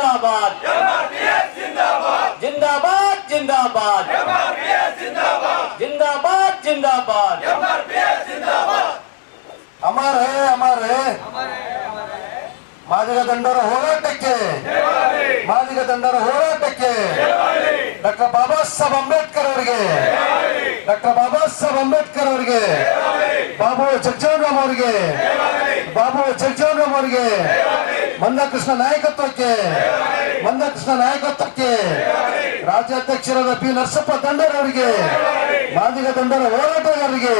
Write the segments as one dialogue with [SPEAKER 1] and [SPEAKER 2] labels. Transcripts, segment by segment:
[SPEAKER 1] ಜಿಂದಾಬಾದ್ ಜಿಂದಾಬಾದ್ ಜಿಂದಾಬಾದ್ ಜಿಂದಾಬಾದ್ ಜಿಂದಾಬಾದ್ ಜಿಂದಾಬಾದ್
[SPEAKER 2] ಅಮರ್ ಹೇ ಅಮರ್ ಹೇ ಮಾದಿಗ ದಂಡರ ಹೋರಾಟಕ್ಕೆ ಮಾದಿಗ ದಂಡರ ಹೋರಾಟಕ್ಕೆ ಡಾಕ್ಟರ್ ಬಾಬಾ ಸಾಹೇಬ್ ಅಂಬೇಡ್ಕರ್ ಅವರಿಗೆ ಡಾಕ್ಟರ್ ಬಾಬಾ ಸಾಹೇಬ್ ಅಂಬೇಡ್ಕರ್ ಅವರಿಗೆ ಬಾಬು ಜಗಜೀವನ್ ಅವರಿಗೆ ಬಾಬು ಜಗಜೀವನ್ ಅವರಿಗೆ ಮಂದಕೃಷ್ಣ ನಾಯಕತ್ವಕ್ಕೆ. ಮಂದಕೃಷ್ಣ ನಾಯಕತ್ವಕ್ಕೆ. ರಾಜ್ಯಾಧ್ಯಕ್ಷರಾದ ಪಿ ನರಸಪ್ಪ ದಂಡರ್ ಅವರಿಗೆ. ಮಾದಿಗ ದಂಡರ ಹೋರಾಟಗಾರರಿಗೆ.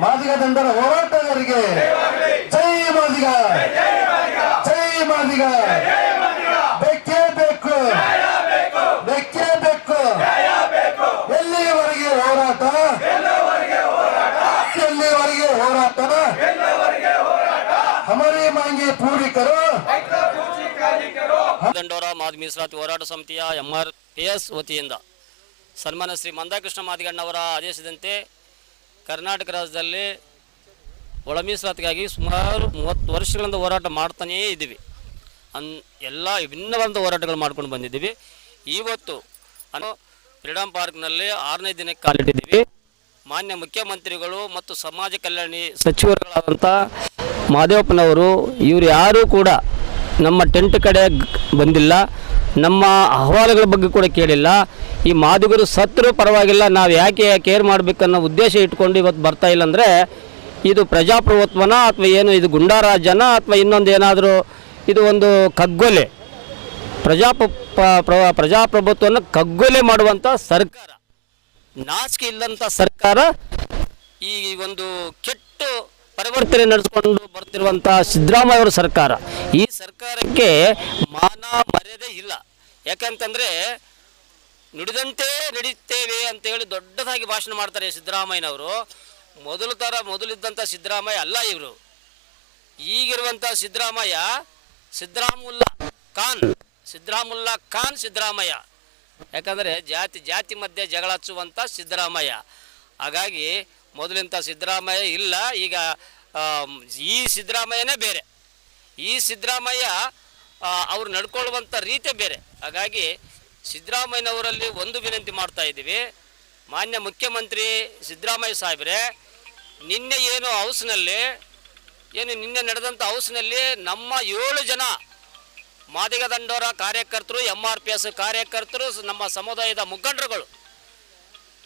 [SPEAKER 2] ಮಾದಿಗ ದಂಡರ ಹೋರಾಟಗಾರರಿಗೆ. ಜೈ ಮಾದಿಗ. ಜೈ ಮಾದಿಗ. ಪೂಡಿಕರು
[SPEAKER 3] ದಂಡೋರ ಮಾದ್ ಮೀಸಲಾತಿ ಹೋರಾಟ ಸಮಿತಿಯ ಎಂ ಆರ್ ಪಿ ಎಸ್ ವತಿಯಿಂದ ಸನ್ಮಾನ ಶ್ರೀ ಮಂದಾಕೃಷ್ಣ ಮಾದಿಗಣ್ಣವರ ಆದೇಶದಂತೆ ಕರ್ನಾಟಕ ರಾಜ್ಯದಲ್ಲಿ ಒಳ ಮೀಸಲಾತಿಗಾಗಿ ಸುಮಾರು ಮೂವತ್ತು ವರ್ಷಗಳಿಂದ ಹೋರಾಟ ಮಾಡ್ತಾನೇ ಇದ್ದೀವಿ. ಅನ್ ಎಲ್ಲ ವಿಭಿನ್ನವಾದ ಹೋರಾಟಗಳು ಮಾಡ್ಕೊಂಡು ಬಂದಿದ್ದೀವಿ. ಇವತ್ತು ಫ್ರೀಡಂ ಪಾರ್ಕ್ನಲ್ಲಿ ಆರನೇ ದಿನಕ್ಕೆ ಕಾಲಿಟ್ಟಿದ್ದೀವಿ. ಮಾನ್ಯ ಮುಖ್ಯಮಂತ್ರಿಗಳು ಮತ್ತು ಸಮಾಜ ಕಲ್ಯಾಣಿ ಸಚಿವರುಗಳಾದಂಥ ಮಾದೇವಪ್ಪನವರು ಇವರು ಯಾರೂ ಕೂಡ ನಮ್ಮ ಟೆಂಟ್ ಕಡೆ ಬಂದಿಲ್ಲ, ನಮ್ಮ ಅಹವಾಲುಗಳ ಬಗ್ಗೆ ಕೂಡ ಕೇಳಿಲ್ಲ. ಈ ಮಾದಿಗರು ಸತ್ರು ಪರವಾಗಿಲ್ಲ, ನಾವು ಯಾಕೆ ಕೇರ್ ಮಾಡಬೇಕನ್ನೋ ಉದ್ದೇಶ ಇಟ್ಕೊಂಡು ಇವತ್ತು ಬರ್ತಾ ಇಲ್ಲ ಅಂದರೆ ಇದು ಪ್ರಜಾಪ್ರಭುತ್ವನ ಅಥವಾ ಏನು, ಇದು ಗುಂಡಾರಾಜನ ಅಥವಾ ಇನ್ನೊಂದು ಏನಾದರೂ ಇದು ಒಂದು ಕಗ್ಗೊಲೆ. ಪ್ರಜಾಪ ಪ್ರಜಾಪ್ರಭುತ್ವವನ್ನು ಕಗ್ಗೊಲೆ ಮಾಡುವಂಥ ಸರ್ಕಾರ. ನಾಚಿಕೆ ಇಲ್ಲಂಥ ಸರ್ಕಾರ ಈ ಒಂದು ಕೆಟ್ಟ ಪರಿವರ್ತನೆ ನಡೆಸಿಕೊಂಡು ಬರ್ತಿರುವಂತಹ ಸಿದ್ದರಾಮಯ್ಯ ಅವರ ಸರ್ಕಾರ. ಈ ಸರ್ಕಾರಕ್ಕೆ ಮಾನ ಮರ್ಯಾದೆ ಇಲ್ಲ. ಯಾಕಂತಂದರೆ ನುಡಿದಂತೆ ನಡೀತೇವೆ ಅಂತೇಳಿ ದೊಡ್ಡದಾಗಿ ಭಾಷಣ ಮಾಡ್ತಾರೆ ಸಿದ್ದರಾಮಯ್ಯನವರು. ಮೊದಲು ಥರ ಮೊದಲಿದ್ದಂಥ ಸಿದ್ದರಾಮಯ್ಯ ಅಲ್ಲ ಇವರು. ಈಗಿರುವಂಥ ಸಿದ್ದರಾಮಯ್ಯ ಸಿದ್ದರಾಮುಲ್ಲಾ ಖಾನ್ ಸಿದ್ದರಾಮುಲ್ಲಾ ಖಾನ್ ಸಿದ್ದರಾಮಯ್ಯ. ಯಾಕಂದರೆ ಜಾತಿ ಜಾತಿ ಮಧ್ಯೆ ಜಗಳ ಹಚ್ಚುವಂಥ ಸಿದ್ದರಾಮಯ್ಯ. ಹಾಗಾಗಿ ಮೊದಲಿಂಥ ಸಿದ್ದರಾಮಯ್ಯ ಇಲ್ಲ, ಈಗ ಈ ಸಿದ್ದರಾಮಯ್ಯನೇ ಬೇರೆ. ಈ ಸಿದ್ದರಾಮಯ್ಯ ಅವ್ರು ನಡ್ಕೊಳ್ಳುವಂಥ ರೀತಿ ಬೇರೆ. ಹಾಗಾಗಿ ಸಿದ್ದರಾಮಯ್ಯನವರಲ್ಲಿ ಒಂದು ವಿನಂತಿ ಮಾಡ್ತಾ ಇದ್ದೀವಿ. ಮಾನ್ಯ ಮುಖ್ಯಮಂತ್ರಿ ಸಿದ್ದರಾಮಯ್ಯ ಸಾಹೇಬ್ರೆ, ನಿನ್ನೆ ಏನು ಹೌಸ್ನಲ್ಲಿ, ಏನು ನಿನ್ನೆ ನಡೆದಂಥ ಹೌಸ್ನಲ್ಲಿ ನಮ್ಮ ಏಳು ಜನ ಮಾದಿಗ ದಂಡೋರ ಕಾರ್ಯಕರ್ತರು ಎಂ ಆರ್ ಪಿ ಎಸ್ ಕಾರ್ಯಕರ್ತರು, ನಮ್ಮ ಸಮುದಾಯದ ಮುಖಂಡರುಗಳು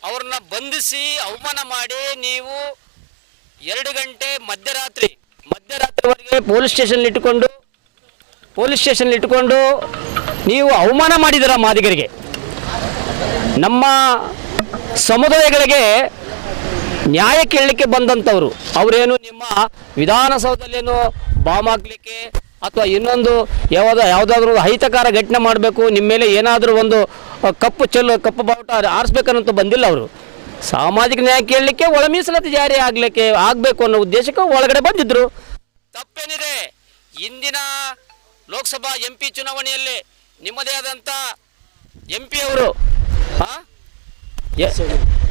[SPEAKER 3] ಅವ್ರನ್ನ ಬಂಧಿಸಿ ಅವಮಾನ ಮಾಡಿ ನೀವು ಎರಡು ಗಂಟೆ ಮಧ್ಯರಾತ್ರಿ, ಮಧ್ಯರಾತ್ರಿವರೆಗೆ ಪೊಲೀಸ್ ಸ್ಟೇಷನ್ ಇಟ್ಟುಕೊಂಡು, ಪೊಲೀಸ್ ಸ್ಟೇಷನ್ ಇಟ್ಟುಕೊಂಡು ನೀವು ಅವಮಾನ ಮಾಡಿದಿರ ಮಾದಿಗರಿಗೆ. ನಮ್ಮ ಸಮುದಾಯಗಳಿಗೆ ನ್ಯಾಯ ಕೇಳಲಿಕ್ಕೆ ಬಂದಂಥವ್ರು. ಅವರೇನು ನಿಮ್ಮ ವಿಧಾನಸೌಧದಲ್ಲೇನು ಬಾಂಬ್ ಹಾಕ್ಲಿಕ್ಕೆ ಅಥವಾ ಇನ್ನೊಂದು ಯಾವುದೋ ಯಾವುದಾದ್ರೂ ಅಹಿತಕಾರ ಘಟನೆ ಮಾಡಬೇಕು ನಿಮ್ಮ ಮೇಲೆ ಏನಾದರೂ ಒಂದು ಕಪ್ಪು ಚೆಲ್ಲು, ಕಪ್ಪು ಬಾವುಟ ಆರಿಸ್ಬೇಕನ್ನಂತ ಬಂದಿಲ್ಲ ಅವರು. ಸಾಮಾಜಿಕ ನ್ಯಾಯ ಕೇಳಲಿಕ್ಕೆ ಒಳ ಮೀಸಲಾತಿ ಜಾರಿ ಆಗಲಿಕ್ಕೆ ಆಗಬೇಕು ಅನ್ನೋ ಉದ್ದೇಶಕ್ಕೆ ಒಳಗಡೆ ಬಂದಿದ್ರು. ತಪ್ಪೇನಿದೆ? ಇಂದಿನ ಲೋಕಸಭಾ ಎಂ ಪಿ ಚುನಾವಣೆಯಲ್ಲಿ ನಿಮ್ಮದೇ ಆದಂಥ ಎಂ ಪಿ ಅವರು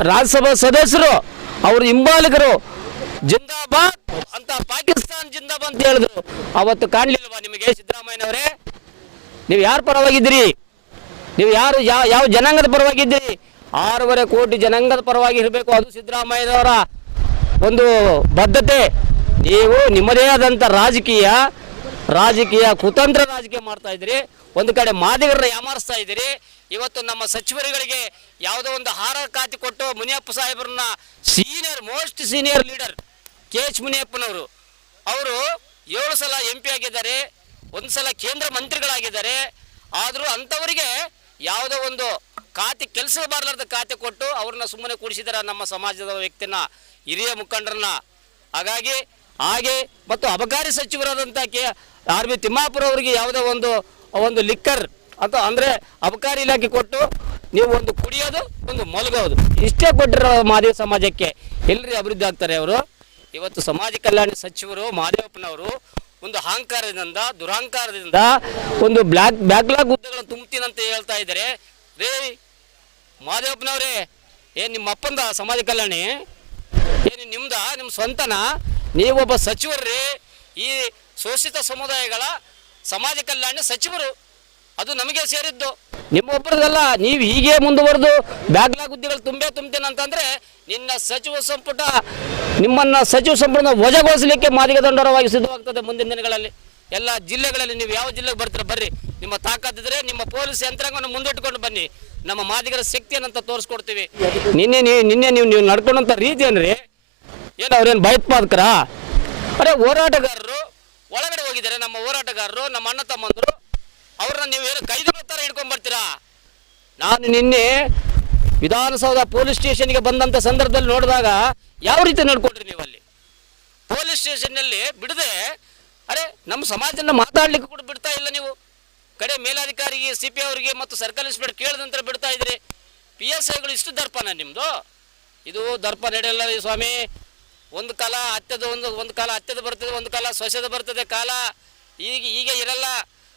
[SPEAKER 3] ರಾಜ್ಯಸಭಾ ಸದಸ್ಯರು, ಅವರು ಹಿಂಬಾಲಕರು ಜಿಂದಾಬಾದ್ ಅಂತ ಪಾಕಿಸ್ತಾನ್ ಜಿಂದಾಬಾದ್ ಅಂತ ಹೇಳಿದ್ರು. ಅವತ್ತು ಕಾಣ್ಲಿಲ್ವಾ ನಿಮಗೆ ಸಿದ್ದರಾಮಯ್ಯನವರೇ? ನೀವು ಯಾರ ಪರವಾಗಿದ್ದೀರಿ? ನೀವು ಯಾರು ಯಾವ ಯಾವ ಜನಾಂಗದ ಪರವಾಗಿದ್ದೀರಿ? ಆರೂವರೆ ಕೋಟಿ ಜನಾಂಗದ ಪರವಾಗಿ ಇರಬೇಕು ಅದು ಸಿದ್ದರಾಮಯ್ಯನವರ ಒಂದು ಬದ್ಧತೆ. ನೀವು ನಿಮ್ಮದೇ ಆದಂಥ ರಾಜಕೀಯ ರಾಜಕೀಯ, ಕುತಂತ್ರ ರಾಜಕೀಯ ಮಾಡ್ತಾ ಇದ್ದೀರಿ. ಒಂದು ಕಡೆ ಮಾದಿಗರನ್ನ ಯಾಮಾರಿಸ್ತಾ ಇದ್ದೀರಿ. ಇವತ್ತು ನಮ್ಮ ಸಚಿವರುಗಳಿಗೆ ಯಾವುದೋ ಒಂದು ಹಾರ ಖಾತೆ ಕೊಟ್ಟು Muniyappa ಸಾಹೇಬ್ರನ್ನ senior most senior leader K H ಮುನಿಯಪ್ಪನವರು ಅವರು ಏಳು ಸಲ ಎಂ ಪಿ ಆಗಿದ್ದಾರೆ, ಒಂದು ಸಲ ಕೇಂದ್ರ ಮಂತ್ರಿಗಳಾಗಿದ್ದಾರೆ. ಆದರೂ ಅಂಥವರಿಗೆ ಯಾವುದೋ ಒಂದು ಖಾತೆ ಕೆಲಸ ಬಾರ್ಲಾರ್ದ ಖಾತೆ ಕೊಟ್ಟು ಅವ್ರನ್ನ ಸುಮ್ಮನೆ ಕೂಡಿಸಿದ್ದಾರೆ ನಮ್ಮ ಸಮಾಜದ ವ್ಯಕ್ತಿನ ಹಿರಿಯ ಮುಖಂಡರನ್ನ. ಹಾಗಾಗಿ ಹಾಗೆ ಮತ್ತು ಅಬಕಾರಿ ಸಚಿವರಾದಂಥ ಕೆ ಆರ್ ಬಿ ತಿಮ್ಮಾಪುರ ಅವರಿಗೆ ಯಾವುದೋ ಒಂದು ಒಂದು ಲಿಕ್ಕರ್ ಅಥವಾ ಅಂದರೆ ಅಬಕಾರಿ ಇಲಾಖೆ ಕೊಟ್ಟು ನೀವು ಒಂದು ಕುಡಿಯೋದು, ಒಂದು ಮಲಗೋದು. ಇಷ್ಟೇ ಕೊಟ್ಟಿರೋ ಮಾದಿ ಸಮಾಜಕ್ಕೆ ಎಲ್ಲರಿ ಅಭಿವೃದ್ಧಿ ಆಗ್ತಾರೆ ಅವರು. ಇವತ್ತು ಸಮಾಜ ಕಲ್ಯಾಣ ಸಚಿವರು ಮಾದೇವಪ್ಪನವರು ಒಂದು ಅಹಂಕಾರದಿಂದ, ದುರಹಂಕಾರದಿಂದ ಒಂದು ಬ್ಲಾಕ್, ಬ್ಯಾಕ್ಲಾಗ್ ಹುದ್ದೆಗಳನ್ನು ತುಂಬುತ್ತೀನಂತೆ ಹೇಳ್ತಾ ಇದ್ದಾರೆ. ರೇ ಮಾದೇವಪ್ಪನವರೇ, ಏ, ನಿಮ್ಮ ಅಪ್ಪಂದ ಸಮಾಜ ಕಲ್ಯಾಣಿ? ಏನು ನಿಮ್ದ ನಿಮ್ಮ ಸ್ವಂತನ? ನೀವೊಬ್ಬ ಸಚಿವರ್ರಿ ಈ ಶೋಷಿತ ಸಮುದಾಯಗಳ ಸಮಾಜ ಕಲ್ಯಾಣ ಸಚಿವರು ಅದು ನಮಗೆ ಸೇರಿದ್ದು. ನಿಮ್ಮ ಒಬ್ಬರದಲ್ಲ ನೀವು ಹೀಗೆ ಮುಂದುವರೆದು ಬ್ಯಾಗ್ಲಾಗ್ ಹುದ್ದೆಗಳು ತುಂಬೇ ತುಂಬ್ತೇನೆ ಅಂತಂದ್ರೆ, ನಿನ್ನ ಸಚಿವ ಸಂಪುಟ, ನಿಮ್ಮನ್ನ ಸಚಿವ ಸಂಪುಟನ ವಜಾಗೊಳಿಸಲಿಕ್ಕೆ ಮಾದಿಗ ದಂಡರವಾಗಿ ಸಿದ್ಧವಾಗ್ತದೆ ಮುಂದಿನ ದಿನಗಳಲ್ಲಿ. ಎಲ್ಲ ಜಿಲ್ಲೆಗಳಲ್ಲಿ ನೀವು ಯಾವ ಜಿಲ್ಲೆಗೆ ಬರ್ತೀರ ಬರ್ರಿ. ನಿಮ್ಮ ತಾಕತ್ತಿದ್ರೆ ನಿಮ್ಮ ಪೊಲೀಸ್ ಯಂತ್ರಾಂಗವನ್ನು ಮುಂದಿಟ್ಟುಕೊಂಡು ಬನ್ನಿ. ನಮ್ಮ ಮಾದಿಗರ ಶಕ್ತಿಯನ್ನಂತ ತೋರಿಸ್ಕೊಡ್ತೀವಿ. ನಿನ್ನೆ ನೀವು ನಿನ್ನೆ ನೀವು ನೀವು ನಡ್ಕೊಂಡಂಥ ರೀತಿ ಏನ್ರಿ? ಏನು ಅವ್ರೇನು ಭಯೋತ್ಪಾದಕರ? ಅರೆ ಹೋರಾಟಗಾರರು, ಒಳಗಡೆ ಹೋಗಿದ್ದಾರೆ ನಮ್ಮ ಹೋರಾಟಗಾರರು, ನಮ್ಮ ಅಣ್ಣ ತಮ್ಮಂದರು. ಅವ್ರನ್ನ ನೀವು ಕೈದುಗಳ ಥರ ಹಿಡ್ಕೊಂಡ್ ಬರ್ತೀರಾ ನಾನು ನಿನ್ನೆ ವಿಧಾನಸೌಧ ಪೊಲೀಸ್ ಸ್ಟೇಷನ್ಗೆ ಬಂದಂಥ ಸಂದರ್ಭದಲ್ಲಿ ನೋಡಿದಾಗ ಯಾವ ರೀತಿ ನಡ್ಕೊಂಡ್ರಿ ನೀವು ಅಲ್ಲಿ ಪೊಲೀಸ್ ಸ್ಟೇಷನ್ನಲ್ಲಿ ಬಿಡದೆ, ಅರೆ, ನಮ್ಮ ಸಮಾಜನ ಮಾತಾಡ್ಲಿಕ್ಕೆ ಕೂಡ ಬಿಡ್ತಾ ಇಲ್ಲ ನೀವು. ಕಡೆ ಮೇಲಾಧಿಕಾರಿಗೆ, ಸಿ ಪಿ ಅವರಿಗೆ ಮತ್ತು ಸರ್ಕಲ್ ಇನ್ಸ್ಪೆಕ್ಟರ್ ಕೇಳಿದ ನಂತರ ಬಿಡ್ತಾ ಇದ್ರಿ. ಪಿ ಎಸ್ ಐಗಳು ಇಷ್ಟು ದರ್ಪನ ನಿಮ್ಮದು ಇದು ದರ್ಪ ನಡೆಯಲ್ಲ ಸ್ವಾಮಿ. ಒಂದು ಕಾಲ ಅತ್ಯದ ಒಂದು ಒಂದು ಕಾಲ ಅತ್ಯದ ಬರ್ತದೆ, ಒಂದು ಕಾಲ ಸ್ವಚ್ಛದ ಬರ್ತದೆ, ಕಾಲ. ಈಗ ಈಗ ಇರಲ್ಲ.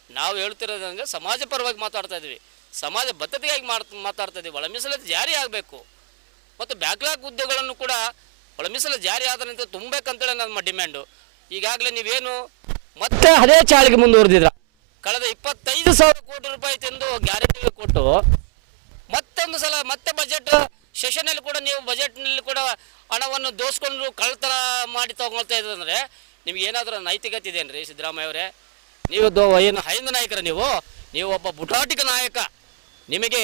[SPEAKER 3] ನಾವು ಹೇಳ್ತಿರೋದಂದ್ರೆ ಸಮಾಜ ಪರವಾಗಿ ಮಾತಾಡ್ತಾ ಇದ್ವಿ. ಸಮಾಜ ಬದ್ಧತೆಯಾಗಿ ಮಾತಾಡ್ತಾ ಇದ್ದೀವಿ ಒಳ ಜಾರಿ ಆಗಬೇಕು. ಮತ್ತು ಬ್ಯಾಕ್ಲಾಗ್ ಹುದ್ದೆಗಳನ್ನು ಕೂಡ ಒಳ ಮೀಸಲು ಜಾರಿ ಆದ ನಂತರ ತುಂಬಬೇಕಂತೇಳಿ ನಮ್ಮ ಡಿಮ್ಯಾಂಡು ಈಗಾಗಲೇ ನೀವೇನು ಮತ್ತೆ ಅದೇ ಚಾಳಿಗೆ ಮುಂದುವರೆದಿದ್ರ ಕಳೆದ ಇಪ್ಪತ್ತೈದು ಸಾವಿರ ಕೋಟಿ ರೂಪಾಯಿ ತಂದು ಗ್ಯಾರಂಟಿ ಕೊಟ್ಟು ಮತ್ತೊಂದು ಸಲ ಮತ್ತೆ ಬಜೆಟ್ ಸೆಷನಲ್ಲಿ ಕೂಡ ನೀವು ಬಜೆಟ್ನಲ್ಲಿ ಕೂಡ ಹಣವನ್ನು ದೋಸ್ಕೊಂಡು ಕಳ್ತನ ಮಾಡಿ ತಗೊಳ್ತಾ ಇದ್ರೆ ನಿಮ್ಗೆ ಏನಾದರೂ ನೈತಿಕತೆ ಇದೆಯೇನ್ರಿ ಸಿದ್ದರಾಮಯ್ಯ ಅವರೇ? ನೀವು ಏನು ಹೈಂದ ನಾಯಕರ ನೀವು? ನೀವು ಒಬ್ಬ ಬುಟಾಟಿಕ ನಾಯಕ. ನಿಮಗೆ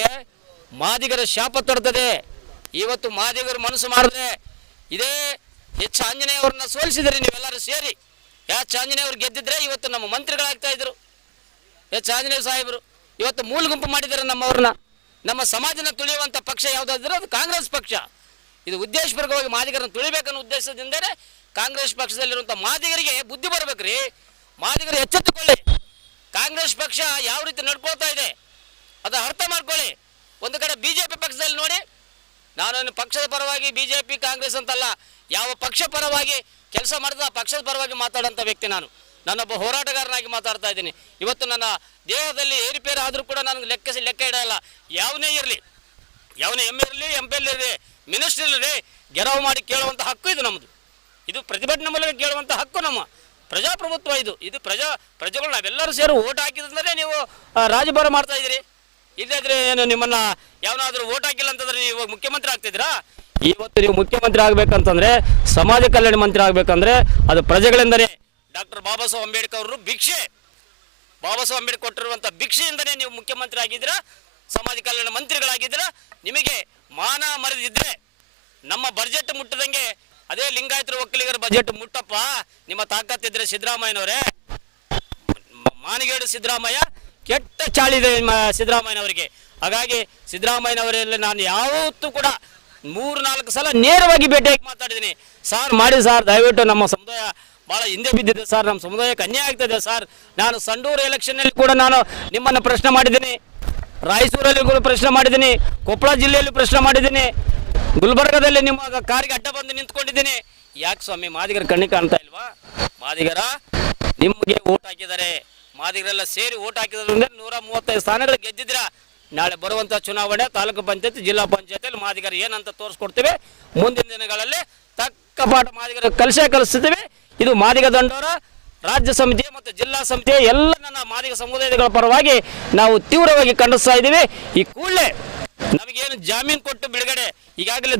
[SPEAKER 3] ಮಾದಿಗರ ಶಾಪ ತೊಡ್ತದೆ ಇವತ್ತು ಮಾದಿಗರು ಮನಸ್ಸು ಮಾಡದೆ. ಇದೇ ಹೆಚ್ ಆಂಜನೇಯವ್ರನ್ನ ಸೋಲಿಸಿದ್ರಿ ನೀವೆಲ್ಲರೂ ಸೇರಿ. ಹೆಚ್ ಆಂಜನೇಯ ಅವ್ರು ಗೆದ್ದಿದ್ರೆ ಇವತ್ತು ನಮ್ಮ ಮಂತ್ರಿಗಳಾಗ್ತಾ ಇದ್ರು. ಹೆಚ್ ಆಂಜನೇಯ ಸಾಹೇಬರು, ಇವತ್ತು ಮೂಲ ಗುಂಪು ಮಾಡಿದ್ದಾರೆ ನಮ್ಮವ್ರನ್ನ ನಮ್ಮ ಸಮಾಜನ ತುಳಿಯುವಂಥ ಪಕ್ಷ ಯಾವುದಾದ್ರೆ ಅದು ಕಾಂಗ್ರೆಸ್ ಪಕ್ಷ. ಇದು ಉದ್ದೇಶಪೂರ್ವಕವಾಗಿ ಮಾದಿಗರನ್ನು ತುಳಿಬೇಕನ್ನೋ ಉದ್ದೇಶದಿಂದಲೇ ಕಾಂಗ್ರೆಸ್ ಪಕ್ಷದಲ್ಲಿರುವಂಥ ಮಾದಿಗರಿಗೆ ಬುದ್ಧಿ ಬರ್ಬೇಕ್ರಿ. ಮಾದಿಗರು ಎಚ್ಚೆತ್ತುಕೊಳ್ಳಿ. ಕಾಂಗ್ರೆಸ್ ಪಕ್ಷ ಯಾವ ರೀತಿ ನಡ್ಕೊಳ್ತಾ ಇದೆ ಅದು ಅರ್ಥ ಮಾಡ್ಕೊಳ್ಳಿ. ಒಂದು ಕಡೆ ಬಿ ಪಕ್ಷದಲ್ಲಿ ನೋಡಿ ನಾನು ಪಕ್ಷದ ಪರವಾಗಿ ಬಿ ಜೆ ಪಿ ಕಾಂಗ್ರೆಸ್ ಅಂತಲ್ಲ, ಯಾವ ಪಕ್ಷ ಪರವಾಗಿ ಕೆಲಸ ಮಾಡಿದ ಪಕ್ಷದ ಪರವಾಗಿ ಮಾತಾಡೋಂಥ ವ್ಯಕ್ತಿ ನಾನು. ನಾನೊಬ್ಬ ಹೋರಾಟಗಾರನಾಗಿ ಮಾತಾಡ್ತಾ ಇದ್ದೀನಿ. ಇವತ್ತು ನನ್ನ ದೇಹದಲ್ಲಿ ಏರುಪೇರು ಆದರೂ ಕೂಡ ನನಗೆ ಲೆಕ್ಕ ಲೆಕ್ಕ ಇಡಲ್ಲ. ಯಾವನೇ ಇರಲಿ, ಯಾವನೇ ಎಂ ಇರಲಿ ಎಂ ಪಿ ಇರಲಿ ಮಿನಿಸ್ಟರ್ ಇರಲಿ ಗೆರವು ಮಾಡಿ ಕೇಳುವಂಥ ಹಕ್ಕು ಇದು ನಮ್ಮದು ಇದು ಪ್ರತಿಭಟನೆ ಮೂಲಕ ಕೇಳುವಂಥ ಹಕ್ಕು ನಮ್ಮ. ಪ್ರಜಾಪ್ರಭುತ್ವ ಇದು. ಇದು ಪ್ರಜಾ, ಪ್ರಜೆಗಳು ನಾವೆಲ್ಲರೂ ಸೇರಿ ಓಟ್ ಹಾಕಿದ್ರೆ ನೀವು ರಾಜಭಾರ ಮಾಡ್ತಾ ಇದ್ದೀರಿ. ಇಲ್ಲದ್ರೆ ಏನು ನಿಮ್ಮನ್ನ ಯಾವನಾದ್ರೂ ಓಟ್ ಹಾಕಿಲ್ಲ ಅಂತಂದ್ರೆ ನೀವು ಮುಖ್ಯಮಂತ್ರಿ ಆಗ್ತಿದ್ರಾ ಇವತ್ತು ನೀವು ಮುಖ್ಯಮಂತ್ರಿ ಆಗ್ಬೇಕಂತಂದ್ರೆ, ಸಮಾಜ ಕಲ್ಯಾಣ ಮಂತ್ರಿ ಆಗ್ಬೇಕಂದ್ರೆ ಅದು ಪ್ರಜೆಗಳೆಂದರೆ ಡಾಕ್ಟರ್ ಬಾಬಾ ಸಾಹೇಬ್ ಅಂಬೇಡ್ಕರ್ ಅವರು ಭಿಕ್ಷೆ. ಬಾಬಾ ಸಾಹೇಬ್ ಅಂಬೇಡ್ಕರ್ ಕೊಟ್ಟಿರುವಂಥ ಭಿಕ್ಷೆಯಿಂದನೇ ನೀವು ಮುಖ್ಯಮಂತ್ರಿ ಆಗಿದ್ದೀರಾ? ಸಮಾಜ ಕಲ್ಯಾಣ ಮಂತ್ರಿಗಳಾಗಿದ್ದೀರಾ? ನಿಮಗೆ ಮಾನ ಮರೆದಿದ್ರೆ ನಮ್ಮ ಬಜೆಟ್ ಮುಟ್ಟದಂಗೆ ಅದೇ ಲಿಂಗಾಯತರ ಒಕ್ಕಲಿಗರ ಬಜೆಟ್ ಮುಟ್ಟಪ್ಪ. ನಿಮ್ಮ ತಾಕತ್ತಿದ್ರೆ ಸಿದ್ದರಾಮಯ್ಯನವರೇ. ಮಾನಿಗೇಡು ಸಿದ್ದರಾಮಯ್ಯ ಕೆಟ್ಟ ಚಾಳಿದೆ ಸಿದ್ದರಾಮಯ್ಯನವರಿಗೆ. ಹಾಗಾಗಿ ಸಿದ್ದರಾಮಯ್ಯನವರಲ್ಲಿ ನಾನು ಯಾವತ್ತೂ ಕೂಡ ಮೂರು ನಾಲ್ಕು ಸಲ ನೇರವಾಗಿ ಭೇಟಿಯಾಗಿ ಮಾತಾಡಿದ್ದೀನಿ. ಸರ್ ಮಾಡಿ ಸರ್, ದಯವಿಟ್ಟು ನಮ್ಮ ಸಮುದಾಯ ಭಾಳ ಹಿಂದೆ ಬಿದ್ದಿದೆ ಸರ್. ನಮ್ಮ ಸಮುದಾಯಕ್ಕೆ ಅನ್ಯಾಯ ಆಗ್ತದೆ ಸರ್. ನಾನು ಸಂಡೂರು ಎಲೆಕ್ಷನ್ನಲ್ಲಿ ಕೂಡ ನಾನು ನಿಮ್ಮನ್ನು ಪ್ರಶ್ನೆ ಮಾಡಿದ್ದೀನಿ. ರಾಯಚೂರಲ್ಲಿ ಕೂಡ ಪ್ರಶ್ನೆ ಮಾಡಿದ್ದೀನಿ. ಕೊಪ್ಪಳ ಜಿಲ್ಲೆಯಲ್ಲಿ ಪ್ರಶ್ನೆ ಮಾಡಿದ್ದೀನಿ. ಗುಲ್ಬರ್ಗದಲ್ಲಿ ನಿಮ್ಮ ಕಾರಿಗೆ ಅಡ್ಡ ಬಂದು ನಿಂತ್ಕೊಂಡಿದ್ದೀನಿ. ಯಾಕೆ ಸ್ವಾಮಿ, ಮಾದಿಗರ ಕಣ್ಣಿಗೆ ಕಾಣ್ತಾ ಇಲ್ವಾ? ಮಾದಿಗರ, ನಿಮಗೆ ಓಟ್ ಹಾಕಿದ್ದಾರೆ. ಮಾದಿಗರೆಲ್ಲ ಸೇರಿ ಓಟ್ ಹಾಕಿದ್ರಿಂದ ನೂರ ಮೂವತ್ತೈದು ಸ್ಥಾನಗಳು ಗೆದ್ದಿದ್ರ ನಾಳೆ ಬರುವಂಥ ಚುನಾವಣೆ, ತಾಲೂಕು ಪಂಚಾಯತ್, ಜಿಲ್ಲಾ ಪಂಚಾಯತಿಯಲ್ಲಿ ಮಾದಿಗರು ಏನಂತ ತೋರಿಸ್ಕೊಡ್ತೀವಿ. ಮುಂದಿನ ದಿನಗಳಲ್ಲಿ ತಕ್ಕ ಪಾಠ ಮಾದಿಗರ ಕಲಿಸೇ ಕಲಿಸ್ತೀವಿ. ಇದು ಮಾದಿಗ ದಂಡೋರ, ರಾಜ್ಯ ಸಮಿತಿ ಮತ್ತು ಜಿಲ್ಲಾ ಸಮಿತಿ ಎಲ್ಲ ನನ್ನ ಮಾದಿಗ ಸಮುದಾಯಗಳ ಪರವಾಗಿ ನಾವು ತೀವ್ರವಾಗಿ ಖಂಡಿಸ್ತಾ ಇದ್ದೀವಿ. ಈ ಕೂಡಲೇ ನಮಗೇನು ಜಾಮೀನು ಕೊಟ್ಟು ಬಿಡುಗಡೆ ಈಗಾಗಲೇ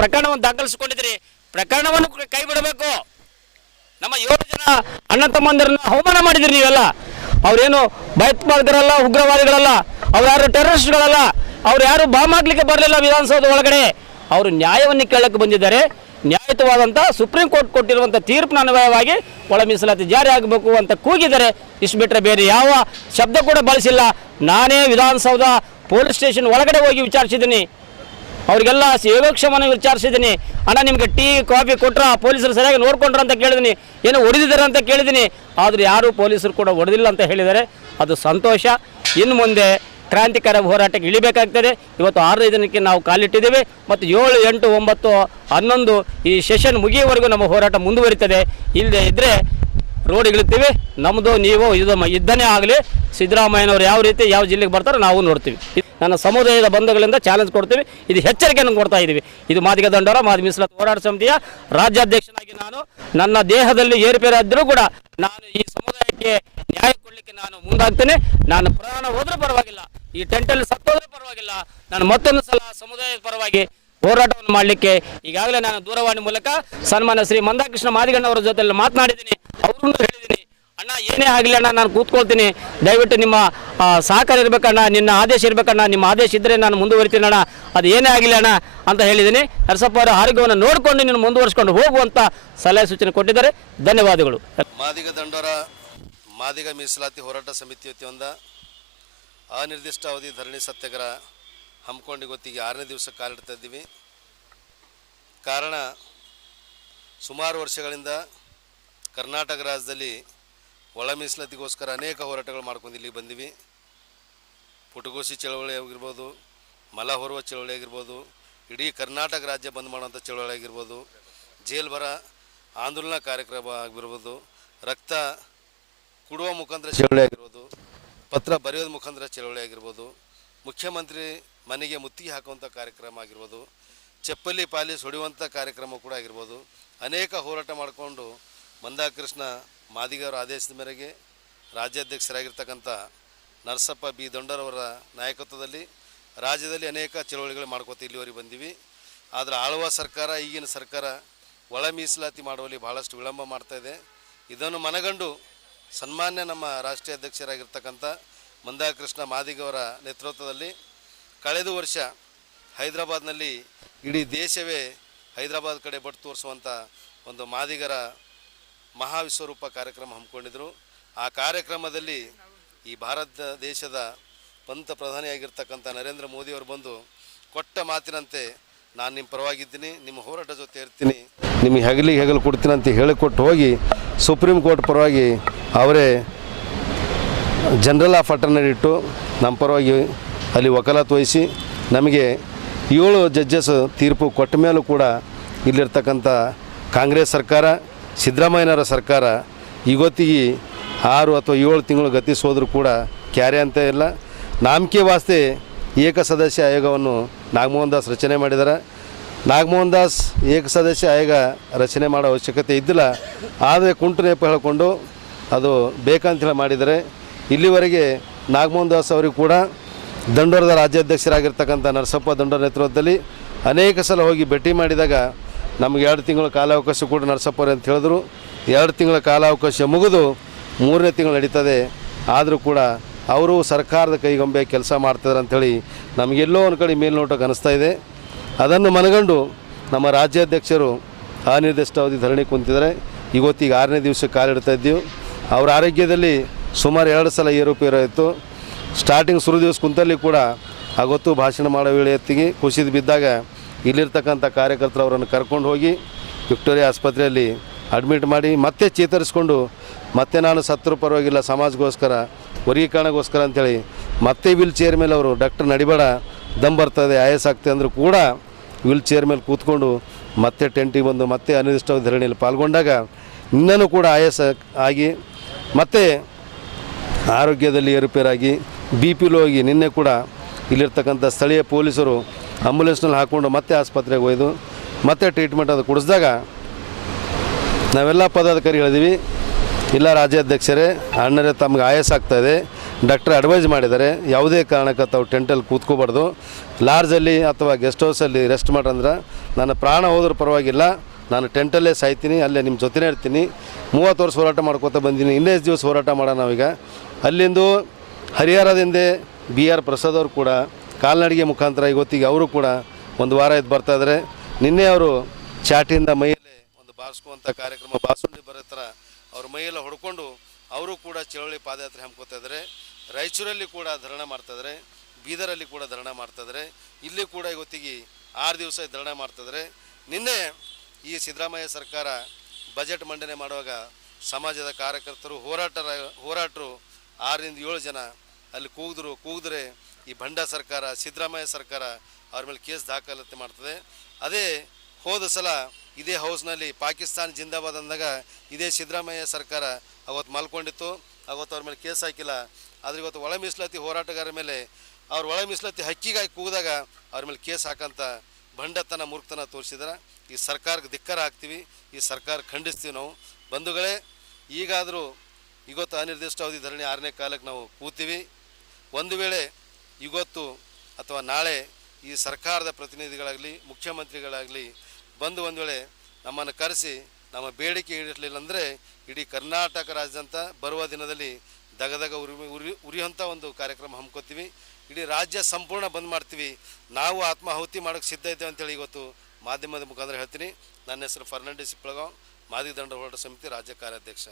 [SPEAKER 3] ಪ್ರಕರಣವನ್ನು ದಾಖಲಿಸಿಕೊಂಡಿದ್ರಿ. ಪ್ರಕರಣವನ್ನು ಕೈ ಬಿಡಬೇಕು ನಮ್ಮ ಏಳು ಜನ ಅಣ್ಣ ತಮ್ಮಂದಿರನ್ನ ಅವಮಾನ ಮಾಡಿದ್ರಿ ನೀವೆಲ್ಲ. ಅವ್ರೇನು ಭಯೋತ್ಪಾದಕರಲ್ಲ ಉಗ್ರವಾದಿಗಳಲ್ಲ ಅವ್ರು ಯಾರು ಟೆರರಿಸ್ಟ್ಗಳಲ್ಲ ಅವ್ರು ಯಾರು ಬಾಂಬ್ ಹಾಕ್ಲಿಕ್ಕೆ ಬರಲಿಲ್ಲ ವಿಧಾನಸೌಧ ಒಳಗಡೆ. ಅವರು ನ್ಯಾಯವನ್ನು ಕೇಳಕ್ಕೆ ಬಂದಿದ್ದಾರೆ. ನ್ಯಾಯಯುತವಾದಂಥ ಸುಪ್ರೀಂ ಕೋರ್ಟ್ ಕೊಟ್ಟಿರುವಂಥ ತೀರ್ಪಿನ ಅನ್ವಯವಾಗಿ ಒಳ ಮೀಸಲಾತಿ ಜಾರಿ ಆಗಬೇಕು ಅಂತ ಕೂಗಿದ್ದಾರೆ. ಇಷ್ಟು ಬಿಟ್ಟರೆ ಬೇರೆ ಯಾವ ಶಬ್ದ ಕೂಡ ಬಳಸಿಲ್ಲ. ನಾನೇ ವಿಧಾನಸೌಧ ಪೊಲೀಸ್ ಸ್ಟೇಷನ್ ಒಳಗಡೆ ಹೋಗಿ ವಿಚಾರಿಸಿದ್ದೀನಿ. ಅವರಿಗೆಲ್ಲ ಯೋಗಕ್ಷೇಮನ ವಿಚಾರಿಸಿದ್ದೀನಿ. ಅಣ್ಣ, ನಿಮಗೆ ಟೀ, ಕಾಫಿ ಕೊಟ್ರ ಪೊಲೀಸರು ಸರಿಯಾಗಿ ನೋಡ್ಕೊಂಡ್ರ ಅಂತ ಕೇಳಿದ್ದೀನಿ. ಏನೋ ಹೊಡೆದಿದ್ದಾರೆ ಅಂತ ಕೇಳಿದ್ದೀನಿ. ಆದರೂ ಯಾರೂ ಪೊಲೀಸರು ಕೂಡ ಹೊಡೆದಿಲ್ಲ ಅಂತ ಹೇಳಿದ್ದಾರೆ. ಅದು ಸಂತೋಷ. ಇನ್ನು ಮುಂದೆ ಕ್ರಾಂತಿಕಾರ ಹೋರಾಟಕ್ಕೆ ಇಳಿಬೇಕಾಗ್ತದೆ. ಇವತ್ತು ಆರನೇ ದಿನಕ್ಕೆ ನಾವು ಕಾಲಿಟ್ಟಿದ್ದೇವೆ. ಮತ್ತು ಏಳು, ಎಂಟು, ಒಂಬತ್ತು, ಹನ್ನೊಂದು ಈ ಸೆಷನ್ ಮುಗಿಯುವವರೆಗೂ ನಮ್ಮ ಹೋರಾಟ ಮುಂದುವರಿತದೆ. ಇಲ್ಲದೆ ಇದ್ದರೆ ರೋಡ್ ಇಳಿತೀವಿ ನಮ್ಮದು ನೀವು, ಇದು ಇದ್ದನೇ ಆಗಲಿ. ಸಿದ್ದರಾಮಯ್ಯನವರು ಯಾವ ರೀತಿ ಯಾವ ಜಿಲ್ಲೆಗೆ ಬರ್ತಾರೋ ನಾವು ನೋಡ್ತೀವಿ. ನನ್ನ ಸಮುದಾಯದ ಬಂಧುಗಳಿಂದ ಚಾಲೆಂಜ್ ಕೊಡ್ತೀವಿ. ಇದು ಎಚ್ಚರಿಕೆಯನ್ನು ಕೊಡ್ತಾ ಇದ್ದೀವಿ ಇದು ಮಾದಿಗ ದಂಡೋರ, ಮಾದಿ ಮೀಸಲಾತಿ ಹೋರಾಟ ಸಮಿತಿಯ ರಾಜ್ಯಾಧ್ಯಕ್ಷನಾಗಿ ನಾನು, ನನ್ನ ದೇಹದಲ್ಲಿ ಏರುಪೇರಾದರೂ ಕೂಡ ನಾನು ಈ ಸಮುದಾಯಕ್ಕೆ ನ್ಯಾಯ ಕೊಡಲಿಕ್ಕೆ ನಾನು ಮುಂದಾಗ್ತೇನೆ. ನಾನು ಪ್ರಾಣ ಹೋದರೂ ಪರವಾಗಿಲ್ಲ. ಈ ಟೆಂಟಲ್ಲಿ ಸತ್ತೋದ್ರೂ ಪರವಾಗಿಲ್ಲ. ನಾನು ಮತ್ತೊಂದು ಸಲ ಸಮುದಾಯದ ಪರವಾಗಿ ಹೋರಾಟವನ್ನು ಮಾಡಲಿಕ್ಕೆ ಈಗಾಗಲೇ ನಾನು ದೂರವಾಣಿ ಮೂಲಕ ಸನ್ಮಾನ ಶ್ರೀ ಮಂದಾಕೃಷ್ಣ ಮಾದಿಗಣ್ಣವರ ಜೊತೆ ಮಾತನಾಡಿದ್ದೀನಿ. ಹೇಳಿದ್ದೀನಿ ಅಣ್ಣ, ಏನೇ ಆಗಲಿ ಅಣ್ಣ, ನಾನು ಕೂತ್ಕೊಳ್ತೀನಿ. ದಯವಿಟ್ಟು ನಿಮ್ಮ ಸಹಕಾರ ಇರ್ಬೇಕಣ್ಣ, ನಿನ್ನ ಆದೇಶ ಇರಬೇಕಣ್ಣ, ನಿಮ್ಮ ಆದೇಶ ಇದ್ದರೆ ನಾನು ಮುಂದುವರಿತೀನಿ ಅಣ್ಣ. ಅದು ಏನೇ ಆಗಲಿ ಅಣ್ಣ ಅಂತ ಹೇಳಿದ್ದೀನಿ. ನರಸಪ್ಪ ಅವರ ಆರೋಗ್ಯವನ್ನು ನೋಡಿಕೊಂಡು ನಿನ್ನ ಮುಂದುವರಿಸ್ಕೊಂಡು ಹೋಗುವಂತ ಸಲಹೆ ಸೂಚನೆ ಕೊಟ್ಟಿದ್ದಾರೆ. ಧನ್ಯವಾದಗಳು.
[SPEAKER 4] ಮಾದಿಗ ದಂಡೋರ, ಮಾದಿಗ ಮೀಸಲಾತಿ ಹೋರಾಟ ಸಮಿತಿ ವತಿಯಿಂದ ಅನಿರ್ದಿಷ್ಟ ಅವಧಿ ಧರಣಿ ಸತ್ಯಾಗ್ರಹ ಹಮ್ಮಿಕೊಂಡು ಇವತ್ತಿಗೆ ಆರನೇ ದಿವಸ ಕಾಲಿಡ್ತಾ ಇದ್ದೀವಿ. ಕಾರಣ, ಸುಮಾರು ವರ್ಷಗಳಿಂದ ಕರ್ನಾಟಕ ರಾಜ್ಯದಲ್ಲಿ ಒಳ ಮೀಸಲಾತಿಗೋಸ್ಕರ ಅನೇಕ ಹೋರಾಟಗಳು ಮಾಡ್ಕೊಂಡು ಇಲ್ಲಿಗೆ ಬಂದಿವಿ. ಪುಟಗೋಸಿ ಚಳವಳಿ ಆಗಿರ್ಬೋದು ಮಲ ಹೊರುವ ಚಳವಳಿ ಆಗಿರ್ಬೋದು, ಇಡೀ ಕರ್ನಾಟಕ ರಾಜ್ಯ ಬಂದ್ ಮಾಡುವಂಥ ಚಳವಳಿ ಆಗಿರ್ಬೋದು, ಜೇಲ್ ಬರ ಆಂದೋಲನ ಕಾರ್ಯಕ್ರಮ ಆಗಿರ್ಬೋದು, ರಕ್ತ ಕೊಡುವ ಮುಖಾಂತರ ಚಳವಳಿ ಆಗಿರ್ಬೋದು, ಪತ್ರ ಬರೆಯೋದ ಮುಖಾಂತರ ಚಳವಳಿ ಆಗಿರ್ಬೋದು, ಮುಖ್ಯಮಂತ್ರಿ ಮನೆಗೆ ಮುತ್ತಿಗೆ ಹಾಕುವಂಥ ಕಾರ್ಯಕ್ರಮ ಆಗಿರ್ಬೋದು, ಚಪ್ಪಲಿ ಪಾಲಿಸ್ ಹೊಡೆಯುವಂಥ ಕಾರ್ಯಕ್ರಮ ಕೂಡ ಆಗಿರ್ಬೋದು, ಅನೇಕ ಹೋರಾಟ ಮಾಡಿಕೊಂಡು ಮಂದಾಕೃಷ್ಣ ಮಾದಿಗರ ಆದೇಶದ ಮೇರೆಗೆ ರಾಜ್ಯಾಧ್ಯಕ್ಷರಾಗಿರ್ತಕ್ಕಂಥ ನರಸಪ್ಪ ಬಿ. ದೊಂಡರವರ ನಾಯಕತ್ವದಲ್ಲಿ ರಾಜ್ಯದಲ್ಲಿ ಅನೇಕ ಚಳುವಳಿಗಳು ಮಾಡ್ಕೋತ ಇಲ್ಲಿವರೆಗೆ ಬಂದೀವಿ. ಆದರೆ ಆಳುವ ಸರ್ಕಾರ, ಈಗಿನ ಸರ್ಕಾರ ಒಳ ಮೀಸಲಾತಿ ಮಾಡುವಲ್ಲಿ ಭಾಳಷ್ಟು ವಿಳಂಬ ಮಾಡ್ತಾ ಇದೆ. ಇದನ್ನು ಮನಗಂಡು ಸನ್ಮಾನ್ಯ ನಮ್ಮ ರಾಷ್ಟ್ರೀಯ ಅಧ್ಯಕ್ಷರಾಗಿರ್ತಕ್ಕಂಥ ಮಂದಾಕೃಷ್ಣ ಮಾದಿಗವರ ನೇತೃತ್ವದಲ್ಲಿ ಕಳೆದ ವರ್ಷ ಹೈದರಾಬಾದ್ನಲ್ಲಿ ಇಡೀ ದೇಶವೇ ಹೈದರಾಬಾದ್ ಕಡೆ ಬಟ್ಟು ತೋರಿಸುವಂಥ ಒಂದು ಮಾದಿಗರ ಮಹಾವಿಶ್ವರೂಪ ಕಾರ್ಯಕ್ರಮ ಹಮ್ಮಿಕೊಂಡಿದ್ದರು ಆ ಕಾರ್ಯಕ್ರಮದಲ್ಲಿ ಈ ಭಾರತ ದೇಶದ ಪಂತ ಪ್ರಧಾನಿಯಾಗಿರ್ತಕ್ಕಂಥ ನರೇಂದ್ರ ಮೋದಿಯವರು ಬಂದು ಕೊಟ್ಟ ಮಾತಿನಂತೆ ನಾನು ನಿಮ್ಮ ಪರವಾಗಿದ್ದೀನಿ, ನಿಮ್ಮ ಹೋರಾಟ ಜೊತೆ ಇರ್ತೀನಿ, ನಿಮಗೆ ಹೆಗಲಿಗೆ ಹೆಗಲು ಕೊಡ್ತೀನಿ ಅಂತ ಹೇಳಿಕೊಟ್ಟು ಹೋಗಿ ಸುಪ್ರೀಂ ಕೋರ್ಟ್ ಪರವಾಗಿ ಅವರೇ ಜನರಲ್ ಆಫ್ ಅಟರ್ನರಿ ಇಟ್ಟು ನಮ್ಮ ಪರವಾಗಿ ಅಲ್ಲಿ ವಕಾಲತ್ ವಹಿಸಿ ನಮಗೆ ಏಳು ಜಡ್ಜಸ್ ತೀರ್ಪು ಕೊಟ್ಟ ಮೇಲೂ ಕೂಡ ಇಲ್ಲಿರ್ತಕ್ಕಂಥ ಕಾಂಗ್ರೆಸ್ ಸರ್ಕಾರ ಸಿದ್ದರಾಮಯ್ಯನವರ ಸರ್ಕಾರ ಇವತ್ತಿಗೆ ಆರು ಅಥವಾ ಏಳು ತಿಂಗಳು ಗತಿಸೋದ್ರೂ ಕೂಡ ಕ್ಯಾರೆ ಅಂತ ಇಲ್ಲ. ನಾಮಕೆ ವಾಸ್ತೆ ಏಕ ಸದಸ್ಯ ಆಯೋಗವನ್ನು ನಾಗಮೋಹನ್ ದಾಸ್ ರಚನೆ ಮಾಡಿದ್ದಾರೆ. ನಾಗಮೋಹನ್ ದಾಸ್ ಏಕ ಸದಸ್ಯ ಆಯೋಗ ರಚನೆ ಮಾಡೋ ಅವಶ್ಯಕತೆ ಇದ್ದಿಲ್ಲ. ಆದರೆ ಕುಂಟು ನೆಪ ಹೇಳಿಕೊಂಡು ಅದು ಬೇಕಂತೇಳಿ ಮಾಡಿದರೆ ಇಲ್ಲಿವರೆಗೆ ನಾಗಮೋಹನ್ ದಾಸ್ ಅವರಿಗೂ ಕೂಡ ದಂಡೋರದ ರಾಜ್ಯಾಧ್ಯಕ್ಷರಾಗಿರ್ತಕ್ಕಂಥ ನರಸಪ್ಪ ದಂಡೋರ ನೇತೃತ್ವದಲ್ಲಿ ಅನೇಕ ಸಲ ಹೋಗಿ ಭೇಟಿ ಮಾಡಿದಾಗ ನಮಗೆ ಎರಡು ತಿಂಗಳ ಕಾಲಾವಕಾಶ ಕೂಡ ನರಸಪ್ಪವ್ರೆ ಅಂತ ಹೇಳಿದ್ರು. ಎರಡು ತಿಂಗಳ ಕಾಲಾವಕಾಶ ಮುಗಿದು ಮೂರನೇ ತಿಂಗಳು ನಡೀತದೆ. ಆದರೂ ಕೂಡ ಅವರು ಸರ್ಕಾರದ ಕೈಗೊಂಬೆ ಕೆಲಸ ಮಾಡ್ತಿದ್ದಾರೆ ಅಂಥೇಳಿ ನಮಗೆಲ್ಲೋ ಒಂದು ಕಡೆ ಮೇಲ್ನೋಟಕ್ಕೆ ಅನಿಸ್ತಾ ಇದೆ. ಅದನ್ನು ಮನಗಂಡು ನಮ್ಮ ರಾಜ್ಯಾಧ್ಯಕ್ಷರು ಅನಿರ್ದಿಷ್ಟ ಅವಧಿ ಧರಣಿ ಕುಂತಿದ್ದಾರೆ. ಇವತ್ತಿಗೆ ಆರನೇ ದಿವಸ ಕಾಲಿಡ್ತಾ ಇದ್ದೀವಿ. ಅವರ ಆರೋಗ್ಯದಲ್ಲಿ ಸುಮಾರು ಎರಡು ಸಲ ಏರುಪೇರು ಆಯಿತು ಸ್ಟಾರ್ಟಿಂಗ್ ಸುರು ದಿವಸ ಕುಂತಲ್ಲಿ ಕೂಡ ಆಗೊತ್ತು ಭಾಷಣ ಮಾಡೋ ವೇಳೆ ಎತ್ತಿಗೆ ಕುಸಿದು ಬಿದ್ದಾಗ ಇಲ್ಲಿರ್ತಕ್ಕಂಥ ಕಾರ್ಯಕರ್ತರು ಅವರನ್ನು ಕರ್ಕೊಂಡು ಹೋಗಿ ವಿಕ್ಟೋರಿಯಾ ಆಸ್ಪತ್ರೆಯಲ್ಲಿ ಅಡ್ಮಿಟ್ ಮಾಡಿ ಮತ್ತೆ ಚೇತರಿಸ್ಕೊಂಡು ಮತ್ತೆ ನಾನು ಸತ್ರು ಪರವಾಗಿಲ್ಲ, ಸಮಾಜಗೋಸ್ಕರ ವರ್ಗೀಕರಣಗೋಸ್ಕರ ಅಂಥೇಳಿ ಮತ್ತೆ ವೀಲ್ ಚೇರ್ ಮೇಲೆ ಅವರು ಡಾಕ್ಟರ್ ನಡಿಬೇಡ, ದಮ್ ಬರ್ತದೆ, ಆಯಾಸ ಆಗ್ತದೆ ಅಂದರೂ ಕೂಡ ವೀಲ್ ಚೇರ್ ಮೇಲೆ ಕೂತ್ಕೊಂಡು ಮತ್ತೆ ಟೆಂಟಿಗೆ ಬಂದು ಮತ್ತೆ ಅನಿರ್ದಿಷ್ಟ ಧರಣಿಯಲ್ಲಿ ಪಾಲ್ಗೊಂಡಾಗ ಇನ್ನೂ ಕೂಡ ಆಯಾಸ ಆಗಿ ಮತ್ತೆ ಆರೋಗ್ಯದಲ್ಲಿ ಏರುಪೇರಾಗಿ, ಬಿ ಪಿಲು ಹೋಗಿ ನಿನ್ನೆ ಕೂಡ ಇಲ್ಲಿರ್ತಕ್ಕಂಥ ಸ್ಥಳೀಯ ಪೊಲೀಸರು ಆಂಬುಲೆನ್ಸ್ನಲ್ಲಿ ಹಾಕ್ಕೊಂಡು ಮತ್ತೆ ಆಸ್ಪತ್ರೆಗೆ ಒಯ್ದು, ಮತ್ತೆ ಟ್ರೀಟ್ಮೆಂಟ್ ಅದು ಕೊಡಿಸಿದಾಗ ನಾವೆಲ್ಲ ಪದಾಧಿಕಾರಿ ಹೇಳಿದ್ವಿ ಇಲ್ಲ ರಾಜ್ಯಾಧ್ಯಕ್ಷರೇ, ಅಣ್ಣರೇ ತಮ್ಗೆ ಆಯಾಸ ಆಗ್ತಾ ಇದೆ. ಡಾಕ್ಟರ್ ಅಡ್ವೈಸ್ ಮಾಡಿದ್ದಾರೆ. ಯಾವುದೇ ಕಾರಣಕ್ಕೆ ತಾವು ಟೆಂಟಲ್ಲಿ ಕೂತ್ಕೋಬಾರ್ದು. ಲಾರ್ಜಲ್ಲಿ ಅಥವಾ ಗೆಸ್ಟ್ ಹೌಸಲ್ಲಿ ರೆಸ್ಟ್ ಮಾಡ್ರಂದ್ರೆ ನನ್ನ ಪ್ರಾಣ ಹೋದ್ರೂ ಪರವಾಗಿಲ್ಲ. ನಾನು ಟೆಂಟಲ್ಲೇ ಸಾಯ್ತೀನಿ, ಅಲ್ಲೇ ನಿಮ್ಮ ಜೊತೆನೇ ಇರ್ತೀನಿ. ಮೂವತ್ತು ವರ್ಷ ಹೋರಾಟ ಮಾಡ್ಕೋತಾ ಬಂದೀನಿ. ಇನ್ನೇ ದಿವಸ ಹೋರಾಟ ಮಾಡೋಣ ನಾವೀಗ ಅಲ್ಲಿಂದು ಹರಿಹರದಿಂದ ಬಿ ಆರ್ ಪ್ರಸಾದ್ ಅವರು ಕೂಡ ಕಾಲ್ನಡಿಗೆ ಮುಖಾಂತರ ಇವತ್ತಿಗೆ ಅವರು ಕೂಡ ಒಂದು ವಾರ ಇದು ಬರ್ತಾ ಇದ್ದಾರೆ ನಿನ್ನೆ ಅವರು ಚಾಟಿಂದ ಮೈಯಲ್ಲೇ ಒಂದು ಬಾರಿಸ್ಕುವಂಥ ಕಾರ್ಯಕ್ರಮ, ಬಾಸುಂಡಿ ಬರೋ ಥರ ಅವ್ರ ಮೈಯೆಲ್ಲ ಹೊಡ್ಕೊಂಡು ಅವರು ಕೂಡ ಚಳವಳಿ ಪಾದಯಾತ್ರೆ ಹಮ್ಕೋತಾ ಇದ್ದಾರೆ ರಾಯಚೂರಲ್ಲಿ ಕೂಡ ಧರಣ ಮಾಡ್ತಾ ಇದ್ದಾರೆ ಬೀದರಲ್ಲಿ ಕೂಡ ಧರಣ ಮಾಡ್ತಾ ಇದ್ದಾರೆ ಇಲ್ಲಿ ಕೂಡ ಇವತ್ತಿಗೆ ಆರು ದಿವಸ ಧರಣ ಮಾಡ್ತಾ ಇದ್ದಾರೆ ನಿನ್ನೆ ಈ ಸಿದ್ದರಾಮಯ್ಯ ಸರ್ಕಾರ ಬಜೆಟ್ ಮಂಡನೆ ಮಾಡುವಾಗ ಸಮಾಜದ ಕಾರ್ಯಕರ್ತರು, ಹೋರಾಟರ, ಹೋರಾಟರು ಆರರಿಂದ ಏಳು ಜನ ಅಲ್ಲಿ ಕೂಗಿದ್ರು, ಕೂಗಿದ್ರೆ ಈ ಭಂಡ ಸರ್ಕಾರ, ಸಿದ್ದರಾಮಯ್ಯ ಸರ್ಕಾರ ಅವ್ರ ಮೇಲೆ ಕೇಸ್ ದಾಖಲಾತಿ ಮಾಡ್ತದೆ. ಅದೇ ಹೋದ ಸಲ ಇದೇ ಹೌಸ್ನಲ್ಲಿ ಪಾಕಿಸ್ತಾನ ಜಿಂದಾಬಾದ್ ಅಂದಾಗ ಇದೇ ಸಿದ್ದರಾಮಯ್ಯ ಸರ್ಕಾರ ಅವತ್ತು ಮಲ್ಕೊಂಡಿತ್ತು. ಅವತ್ತು ಅವ್ರ ಮೇಲೆ ಕೇಸ್ ಹಾಕಿಲ್ಲ. ಆದರೆ ಇವತ್ತು ಒಳ ಮೀಸಲಾತಿ ಹೋರಾಟಗಾರರ ಮೇಲೆ ಅವ್ರ ಒಳ ಮೀಸಲಾತಿ ಹಕ್ಕಿಗಾಗಿ ಕೂಗಿದಾಗ ಅವ್ರ ಮೇಲೆ ಕೇಸ್ ಹಾಕಂತ ಭಂಡತನ, ಮೂರ್ಖತನ ತೋರಿಸಿದ್ರೆ. ಈ ಸರ್ಕಾರಕ್ಕೆ ಧಿಕ್ಕರ ಹಾಕ್ತೀವಿ ಈ ಸರ್ಕಾರ ಖಂಡಿಸ್ತೀವಿ ನಾವು. ಬಂಧುಗಳೇ, ಈಗಾದರೂ ಇವತ್ತು ಅನಿರ್ದಿಷ್ಟಾವಧಿ ಧರಣಿ ಆರನೇ ಕಾಲಕ್ಕೆ ನಾವು ಕೂತೀವಿ. ಒಂದು ವೇಳೆ ಇವತ್ತು ಅಥವಾ ನಾಳೆ ಈ ಸರ್ಕಾರದ ಪ್ರತಿನಿಧಿಗಳಾಗಲಿ, ಮುಖ್ಯಮಂತ್ರಿಗಳಾಗಲಿ ಬಂದು ಒಂದು ವೇಳೆ ನಮ್ಮನ್ನು ಕರೆಸಿ ನಮ್ಮ ಬೇಡಿಕೆ ಈಡೇರಲಿಲ್ಲ ಅಂದರೆ ಇಡೀ ಕರ್ನಾಟಕ ರಾಜ್ಯದಂತ ಬರುವ ದಿನದಲ್ಲಿ ದಗದಗ ಉರಿ ಉರಿ ಒಂದು ಕಾರ್ಯಕ್ರಮ ಹಮ್ಕೋತೀವಿ. ಇಡೀ ರಾಜ್ಯ ಸಂಪೂರ್ಣ ಬಂದ್ ಮಾಡ್ತೀವಿ. ನಾವು ಆತ್ಮಾಹುತಿ ಮಾಡೋಕ್ಕೆ ಸಿದ್ಧ ಇದ್ದೇವೆ ಅಂತೇಳಿ ಇವತ್ತು ಮಾಧ್ಯಮದ ಮುಖಾಂತರ ಹೇಳ್ತೀನಿ. ನನ್ನ ಹೆಸರು ಫರ್ನಾಂಡಿಸ್ ಇಪ್ಪಳಗಾಂವ್ ಮಾದಿ ದಂಡ ಹೋರಾಟ ಸಮಿತಿ ರಾಜ್ಯ ಕಾರ್ಯಾಧ್ಯಕ್ಷ.